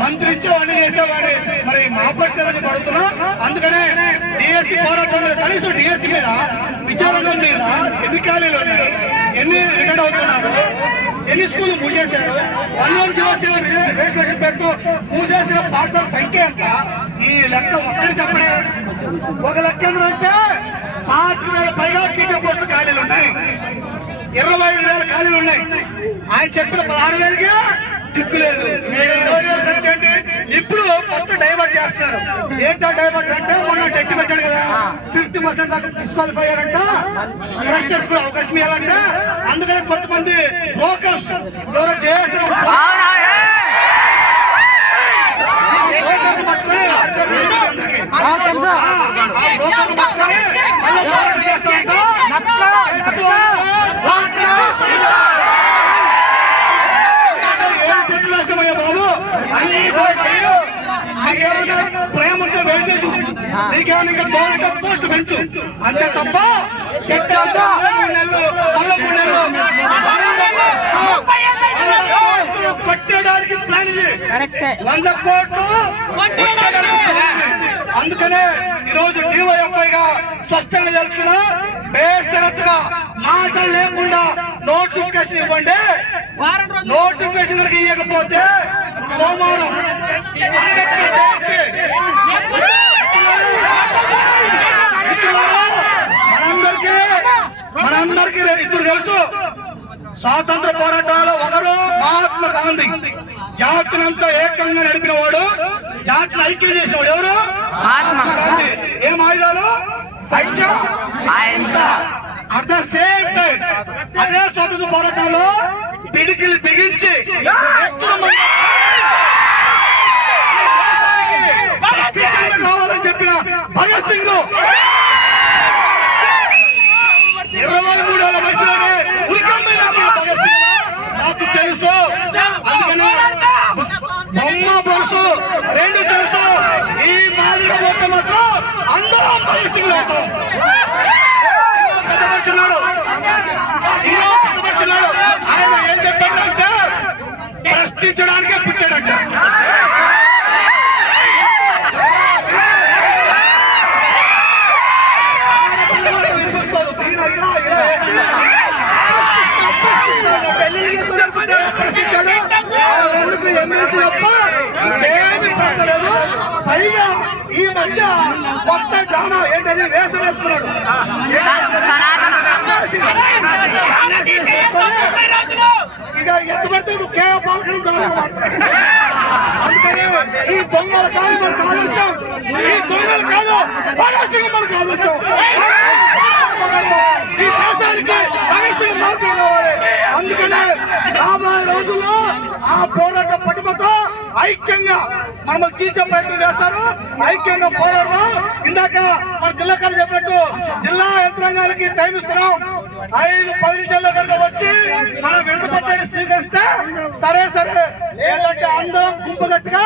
మంత్రించేవాడిని చేసేవాడి. మరి మా పరిస్థితి పడుతున్నా? అందుకనే డిఎస్సి పోరాటం మీద కనీసం డిఎస్సి మీద విద్యారంగం మీద ఎన్ని ఖాళీలు ఉన్నాయి? ఎన్ని రికార్డ్ అవుతున్నారు? ఎన్ని స్కూల్ మూసేశారు? One one zero seven registration మూసేసిన పాఠశాల సంఖ్య ఎంత? ఈ లెక్క ఒక్కడి చెప్పడే. ఒక లెక్క ఏంటంటే పాతిక వేల పైగా టీచర్ పోస్టులు ఖాళీలు ఉన్నాయి. ఇరవై ఐదు వేల ఖాళీలు ఉన్నాయి. ఆయన చెప్పిన పదహారు వేలకి దిక్కు లేదు. ఇప్పుడు కొత్త డైవర్ట్ చేస్తారు ఏంటో డైవర్ట్ అంటే మొన్న టెట్ పెట్టాడు కదా. ఫిఫ్టీ పర్సెంట్ దాకా డిస్క్వాలిఫై అయ్యారంట. ఫ్రెషర్స్ కూడా అవకాశం ఇవ్వాలంట. అందుకని కొంతమంది బ్రోకర్స్ ఎవరో వెయిటేజ్ నీకేమైనా ఇంకా తోడుంటే పోస్ట్ పెంచు అంతే తప్ప ప్లాన్ ఇది వంద కోట్లు. అందుకనే ఈరోజు డివైఎఫ్ఐ గా స్పష్టంగా తెలుసుకున్నా బేషరత్తుగా మాటలు లేకుండా నోటిఫికేషన్ ఇవ్వండి నోటిఫికేషన్ ఇవ్వకపోతే సోమవారం అంబేద్కర్ జయంతి. స్వాతంత్ర పోరాటంలో ఒకరు మహాత్మా గాంధీ. జాతినంతా ఏకంగా నడిపిన వాడు జాతిని ఐక్యం చేసిన వాడు ఎవరు? మహాత్మా గాంధీ. ఏం ఆయుధాలు? అట్ ద సేమ్ టైం అదే స్వాతంత్ర పోరాటంలో పిడికిలు బిగించి కావాలని చెప్పిన భగత్ సింగ్. పోతే మాత్రం అందరం సింగ్ అవుతాం పెద్ద ఇంకో పెద్ద ఆయన ఏం చెప్పాడంటే ప్రశ్నించడానికే పుట్టాడంట. ప్రశ్నించాడు ఎమ్మెల్సీ తప్ప ఇంకేమీ లేదు పైగా ఈ మధ్య కొత్త డ్రామా ఏంటది? వేసం వేసుకున్నాడు. ఇక ఎంత పడితే కేవలం పాల్గొని దొంగ అందుకని ఈ దొంగల కాదు మనకు ఆదర్శం. ఈ దొంగలు కాదు మనకు ఆదర్శం ఈ దేశానికి భగత్ సింగ్ మార్గం కావాలి అందుకనే రాబోయే రోజుల్లో ఆ పోరాట పటిమతో ఐక్యంగా మనం చీచే ప్రయత్నం చేస్తారు. ఐక్యంగా పోరాడదాం. ఇందాక మన జిల్లా కాదు చెప్పినట్టు జిల్లా యంత్రాంగానికి టైం ఇస్తున్నాం. ఐదు పది నిమిషాల్లో కనుక వచ్చి మనం విడతపత్రాన్ని స్వీకరిస్తే సరే సరే. లేదంటే అందరం గుంపుగట్టుగా